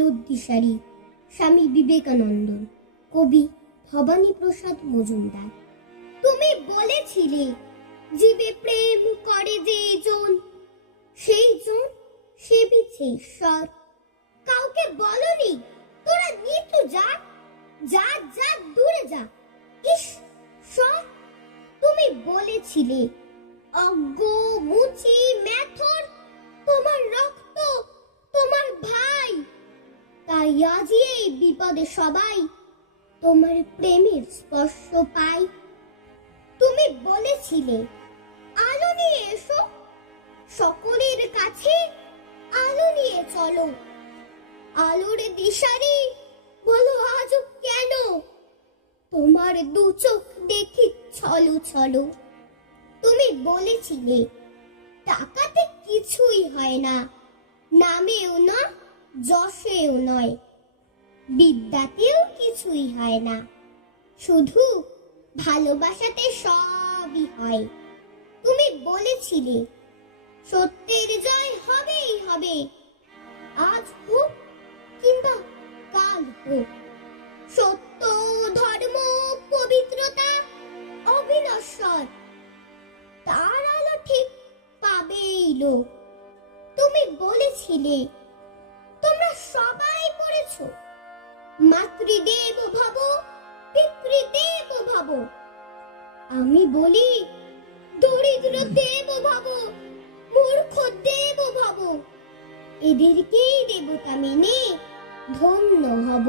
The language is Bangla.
জগদ্দিশারী স্বামী বিবেকানন্দ, কবি ভবানী প্রসাদ মজুমদার। তুমি বলেছিলে জীবে প্রেম করে যে জন, সেই জন সেবিছে ঈশ্বর। কাউকে বলনি তোরা নিতু যা, যা যা দূরে যা, ইস সর। তুমি বলেছিলে অজ্ঞ মুচি মেথর তোমার রক্ত, তোমার ভাই। তাই আজ এই বিপদে সবাই তোমার প্রেমের স্পর্শ পাই। তুমি বলেছিলে আলো নিয়ে এসো, সকলের কাছে আলো নিয়ে চলো। আলোর দিশারি বলো আজ কেন, তোমার দু চোখ দেখি ছলো ছলো। তুমি বলেছিলে টাকাতে কিছুই হয় না, নামেও না যশেও নয়, বিদ্যাতেও কিছুই হয় না, শুধু ভালোবাসাতে সবই হয়। তুমি বলেছিলে সত্যের জয় হবেই হবে, আজ হোক কিংবা কাল হোক। সত্য, ধর্ম, পবিত্রতা অবিনশ্বর, তার আলো ঠিক পাবেই লোক। তুমি বলেছিলে তোমরা সবাই পড়েছো মাতৃদেব ভব, পিতৃদেব ভব। আমি বলি দরিদ্র দেব ভব, মূর্খ দেব ভব। এদেরকেই দেবতা মেনে ধন্য হব।